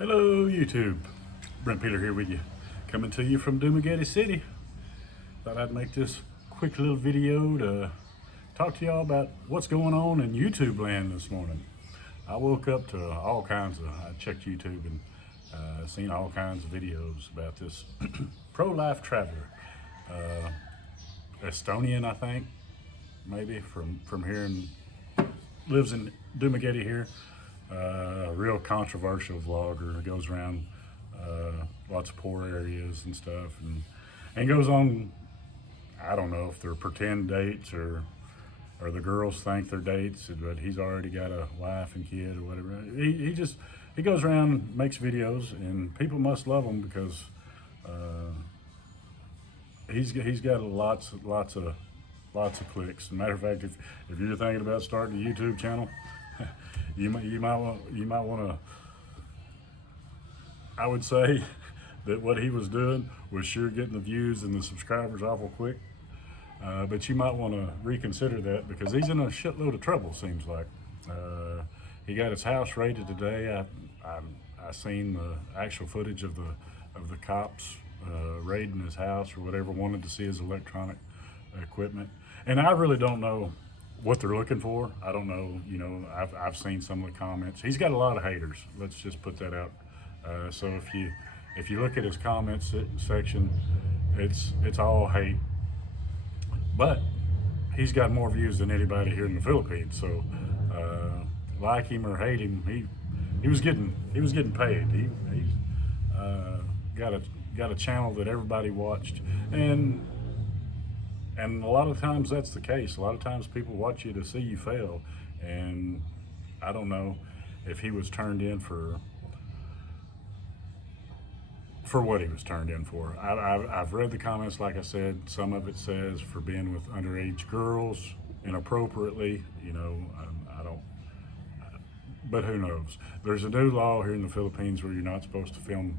Hello YouTube, Brent Peeler here with you, coming to you from Dumaguete City. Thought I'd make this quick little video to talk to y'all about what's going on in YouTube land this morning. I woke up to all kinds of, I checked YouTube and seen all kinds of videos about this pro-life traveler, Estonian I think, maybe from here, and lives in Dumaguete here. A real controversial vlogger, goes around lots of poor areas and stuff, and goes on, I don't know if they're pretend dates or the girls think they're dates, but he's already got a wife and kid or whatever. He goes around, makes videos, and people must love him because he's got lots of clicks. As a matter of fact, if you're thinking about starting a YouTube channel, you might want to. I would say that what he was doing was sure getting the views and the subscribers awful quick, but you might want to reconsider that because he's in a shitload of trouble. Seems like he got his house raided today. I seen the actual footage of the cops raiding his house or whatever, wanted to see his electronic equipment, and I really don't know what they're looking for. I don't know, I've seen some of the comments. He's got a lot of haters, let's just put that out. So if you look at his comments section, it's all hate. But he's got more views than anybody here in the Philippines. So like him or hate him, he was getting paid. He got a channel that everybody watched, and a lot of times that's the case. A lot of times people watch you to see you fail, and I don't know if he was turned in for what he was turned in for. I've read the comments, like I said. Some of it says for being with underage girls inappropriately, I don't, but who knows. There's a new law here in the Philippines where you're not supposed to film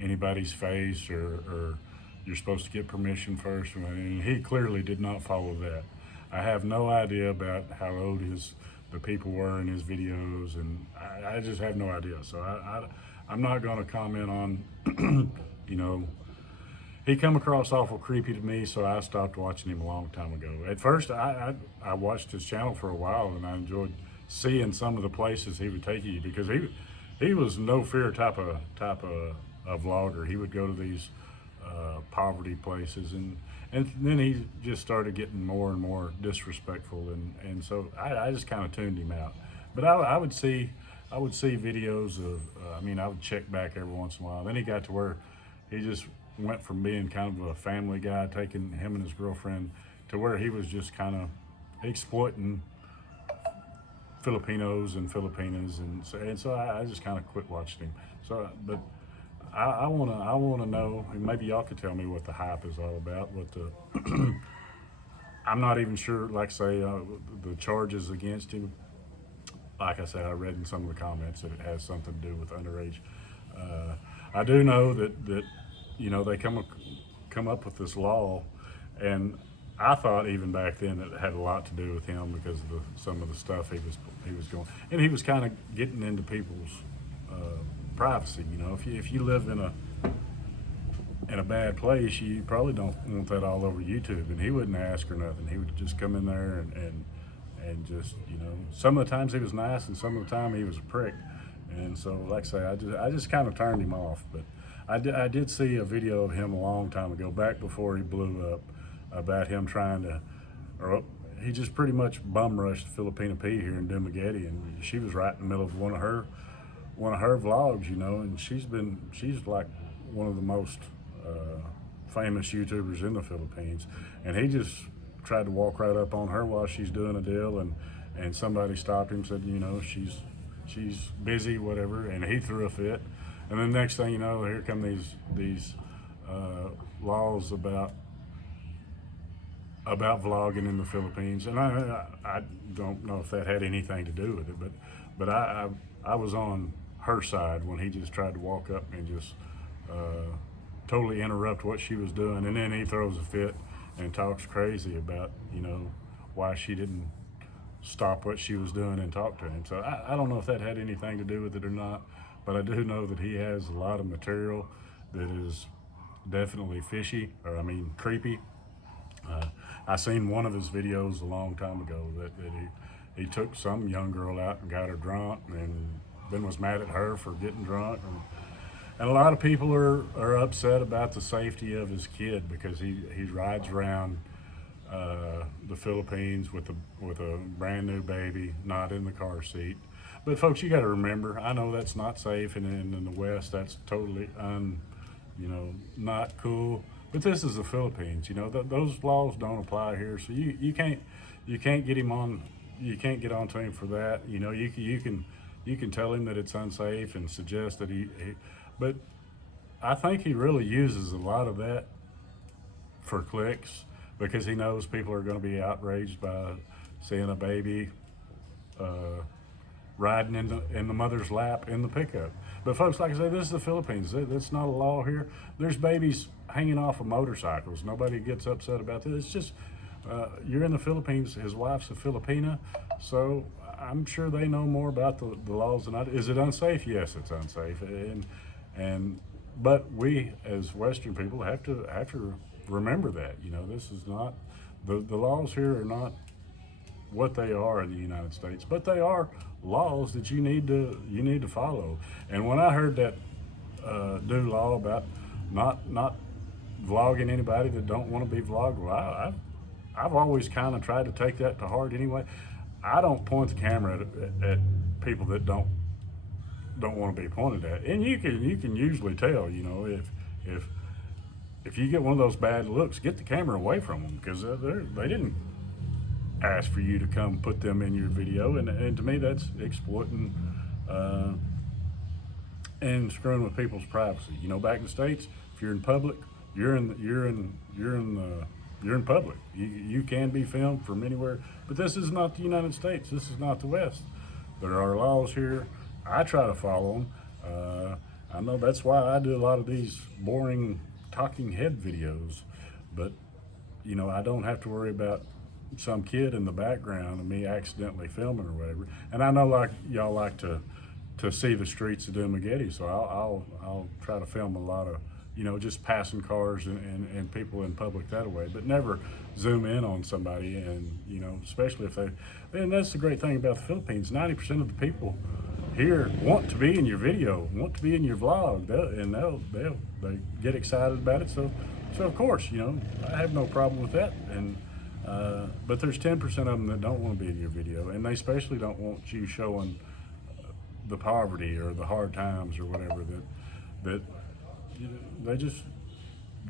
anybody's face, or you're supposed to get permission first, and he clearly did not follow that. I have no idea about how old the people were in his videos, and I just have no idea. So I'm not going to comment on, he come across awful creepy to me, so I stopped watching him a long time ago. At first, I watched his channel for a while, and I enjoyed seeing some of the places he would take you, because he was no fear type of vlogger. He would go to these poverty places, and then he just started getting more and more disrespectful, and so I just kind of tuned him out. But I would see videos of I would check back every once in a while. Then he got to where he just went from being kind of a family guy, taking him and his girlfriend, to where he was just kind of exploiting Filipinos and Filipinas, and so I just kind of quit watching him. So but I want to know, and maybe y'all could tell me what the hype is all about. I'm not even sure. Like say the charges against him. Like I said, I read in some of the comments that it has something to do with underage. I do know that they come up with this law, and I thought even back then it had a lot to do with him because of some of the stuff he was going, and he was kind of getting into people's privacy. If you live in a bad place, you probably don't want that all over YouTube. And he wouldn't ask or nothing. He would just come in there and just, some of the times he was nice, and some of the time he was a prick. And so, like I say, I just kind of turned him off. But I did see a video of him a long time ago, back before he blew up, about him trying to, or he just pretty much bum rushed Filipina P here in Dumaguete, and she was right in the middle of one of her vlogs, and she's like one of the most famous YouTubers in the Philippines, and he just tried to walk right up on her while she's doing a deal, and somebody stopped him, said, she's busy, whatever, and he threw a fit. And then next thing you know, here come these laws about vlogging in the Philippines, and I don't know if that had anything to do with it, but I was on her side when he just tried to walk up and just totally interrupt what she was doing, and then he throws a fit and talks crazy about why she didn't stop what she was doing and talk to him. So I don't know if that had anything to do with it or not, but I do know that he has a lot of material that is definitely fishy, or I mean creepy. I seen one of his videos a long time ago that he took some young girl out and got her drunk, and then was mad at her for getting drunk. And a lot of people are upset about the safety of his kid because he rides around the Philippines with a brand new baby, not in the car seat. But folks, you got to remember, I know that's not safe, and in the West, that's totally not cool. But this is the Philippines, those laws don't apply here, so you can't get him on, you can't get onto him for that. You can tell him that it's unsafe and suggest that but I think he really uses a lot of that for clicks because he knows people are going to be outraged by seeing a baby riding in the mother's lap in the pickup. But folks, like I say, this is the Philippines. That's not a law here. There's babies hanging off of motorcycles. Nobody gets upset about this. It's just you're in the Philippines. His wife's a Filipina, so I'm sure they know more about the laws than I do. Is it unsafe? Yes, it's unsafe. But we as Western people have to remember that. This is not the laws here are not what they are in the United States, but they are laws that you need to follow. And when I heard that new law about not vlogging anybody that don't want to be vlogged, well, I've always kind of tried to take that to heart anyway. I don't point the camera at people that don't want to be pointed at, and you can usually tell, if you get one of those bad looks, get the camera away from them because they didn't ask for you to come put them in your video, and to me that's exploiting and screwing with people's privacy. Back in the States, if you're in public, you're in public. You can be filmed from anywhere, but this is not the United States. This is not the West. There are laws here. I try to follow them. I know that's why I do a lot of these boring talking head videos, but I don't have to worry about some kid in the background of me accidentally filming or whatever. And I know like y'all like to see the streets of Dumaguete, so I'll try to film a lot of just passing cars and people in public that way, but never zoom in on somebody. And especially if and that's the great thing about the Philippines, 90% of the people here want to be in your video, want to be in your vlog, they get excited about it. So of course, I have no problem with that. And but there's 10% of them that don't want to be in your video, and they especially don't want you showing the poverty or the hard times or whatever that they just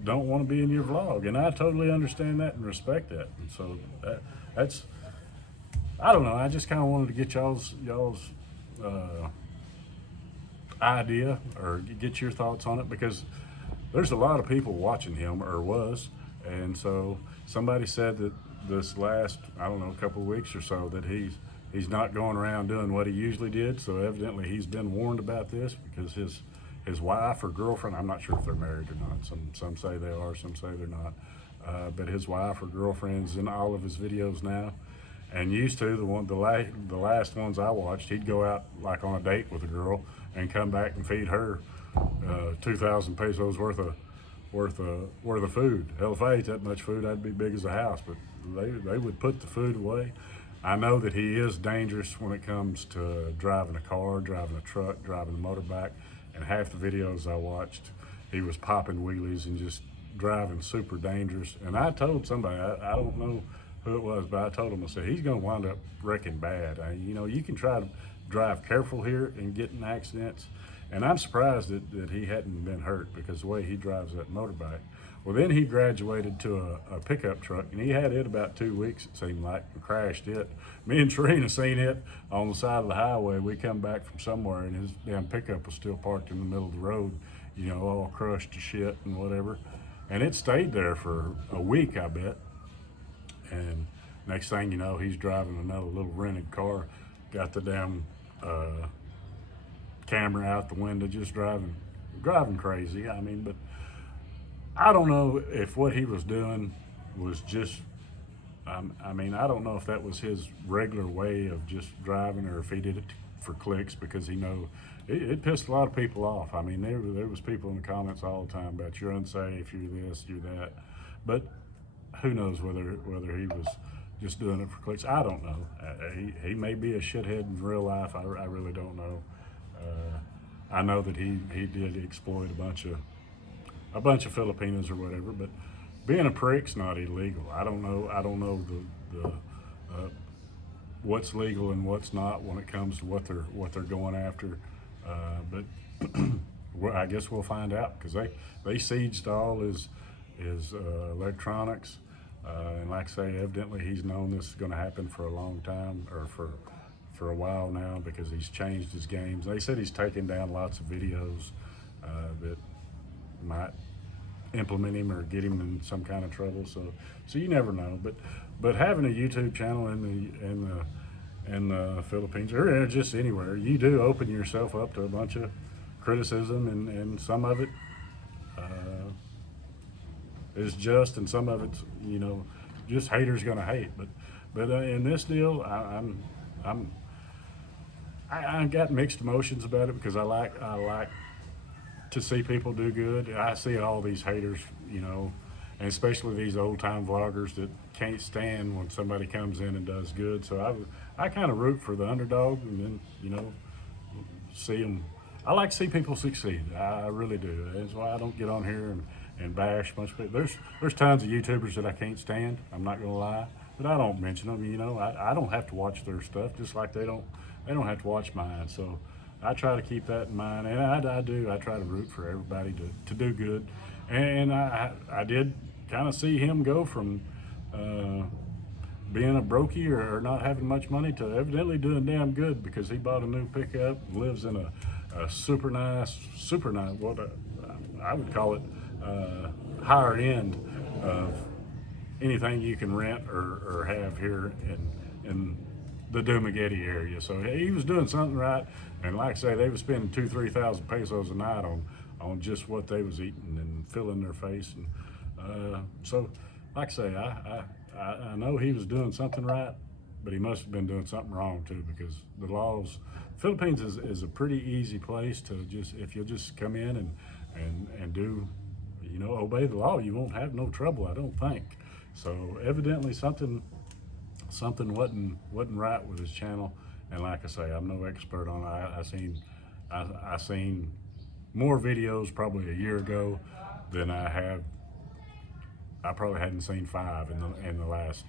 don't want to be in your vlog. And I totally understand that and respect that. And so that's I don't know. I just kind of wanted to get y'all's idea or get your thoughts on it, because there's a lot of people watching him, or was. And so somebody said that this last, I don't know, couple of weeks or so, that he's not going around doing what he usually did. So evidently he's been warned about this because his wife or girlfriend, I'm not sure if they're married or not. Some say they are, some say they're not. But his wife or girlfriend's in all of his videos now. And used to, the last ones I watched, he'd go out like on a date with a girl and come back and feed her 2,000 pesos worth of food. Hell, if I ate that much food, I'd be big as a house. But they would put the food away. I know that he is dangerous when it comes to driving a car, driving a truck, driving a motorbike. And half the videos I watched, he was popping wheelies and just driving super dangerous. And I told somebody, I don't know who it was, but I told him, I said, he's going to wind up wrecking bad. You can try to drive careful here and get in accidents. And I'm surprised that he hadn't been hurt, because the way he drives that motorbike. Well, then he graduated to a pickup truck, and he had it about 2 weeks, it seemed like, and crashed it. Me and Trina seen it on the side of the highway. We come back from somewhere, and his damn pickup was still parked in the middle of the road, all crushed to shit and whatever. And it stayed there for a week, I bet. And next thing you know, he's driving another little rented car, got the damn camera out the window, just driving crazy. But I don't know if what he was doing was just I mean, I don't know if that was his regular way of just driving, or if he did it for clicks, because he know it pissed a lot of people off. I mean, there was people in the comments all the time about you're unsafe, you're this, you're that. But who knows whether he was just doing it for clicks. I don't know. He may be a shithead in real life. I really don't know. I know that he did exploit a bunch of Filipinos or whatever, but being a prick's not illegal. I don't know the what's legal and what's not when it comes to what they're going after. But well, I guess we'll find out, because they sieged all his electronics, and like I say, evidently he's known this is going to happen for a long time, or for a while now, because he's changed his games. They said he's taken down lots of videos that might implement him or get him in some kind of trouble. So you never know. But having a YouTube channel in the Philippines, or just anywhere, you do open yourself up to a bunch of criticism, and some of it is just, and some of it's just haters gonna hate. But in this deal, I got mixed emotions about it, because I like to see people do good. I see all these haters, and especially these old time vloggers that can't stand when somebody comes in and does good. So I kind of root for the underdog, and then see them. I like to see people succeed. I really do. That's why I don't get on here and bash a bunch of people. There's tons of YouTubers that I can't stand. I'm not gonna lie, but I don't mention them. I don't have to watch their stuff, just like they don't have to watch mine. So I try to keep that in mind, and I do. I try to root for everybody to do good, and I did kind of see him go from being a brokey or not having much money to evidently doing damn good, because he bought a new pickup, lives in a super nice, what I would call it, higher end of anything you can rent or have here in the Dumaguete area. So he was doing something right, and like I say, they were spending 2,000-3,000 pesos a night on just what they was eating and filling their face, and so like I say, I know he was doing something right, but he must have been doing something wrong too, because the laws, Philippines is a pretty easy place to just, if you'll just come in and do, obey the law, you won't have no trouble, I don't think. So evidently something wasn't right with his channel, and like I say, I'm no expert on it. I seen more videos probably a year ago than I have. I probably hadn't seen 5 in the last,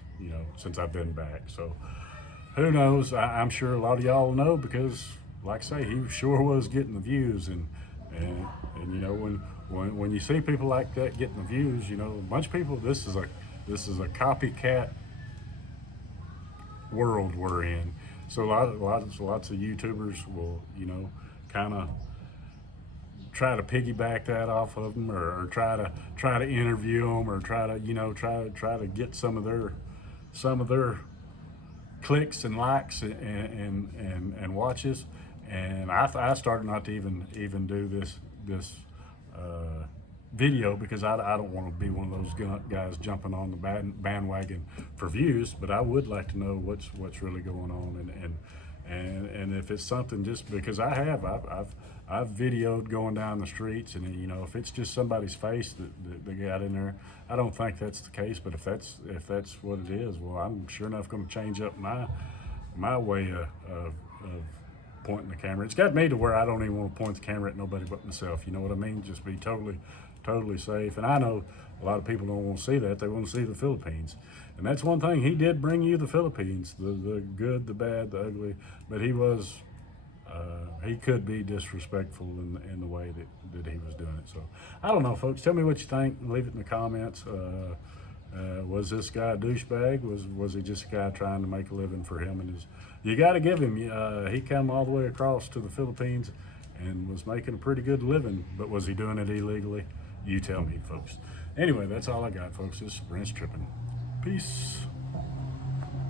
since I've been back. So who knows? I'm sure a lot of y'all know, because like I say, he sure was getting the views, and when you see people like that getting the views, a bunch of people, this is a copycat world we're in. So lots of YouTubers will, kind of try to piggyback that off of them, or try to interview them, or try to get some of their clicks and likes and watches. And I started not to even do this video, because I don't want to be one of those guys jumping on the bandwagon for views, but I would like to know what's really going on, and if it's something, just because I've videoed going down the streets, and if it's just somebody's face that they got in there, I don't think that's the case. But if that's what it is, well, I'm sure enough going to change up my way of pointing the camera. It's got me to where I don't even want to point the camera at nobody but myself. You know what I mean? Just be totally safe. And I know a lot of people don't want to see that. They want to see the Philippines. And that's one thing. He did bring you the Philippines, the good, the bad, the ugly. But he could be disrespectful in the way that he was doing it. So I don't know, folks. Tell me what you think. Leave it in the comments. Was this guy a douchebag? Was he just a guy trying to make a living for him and his? You got to give him. He came all the way across to the Philippines and was making a pretty good living. But was he doing it illegally? You tell me, folks. Anyway, that's all I got, folks. This is Brent's Tripping. Peace.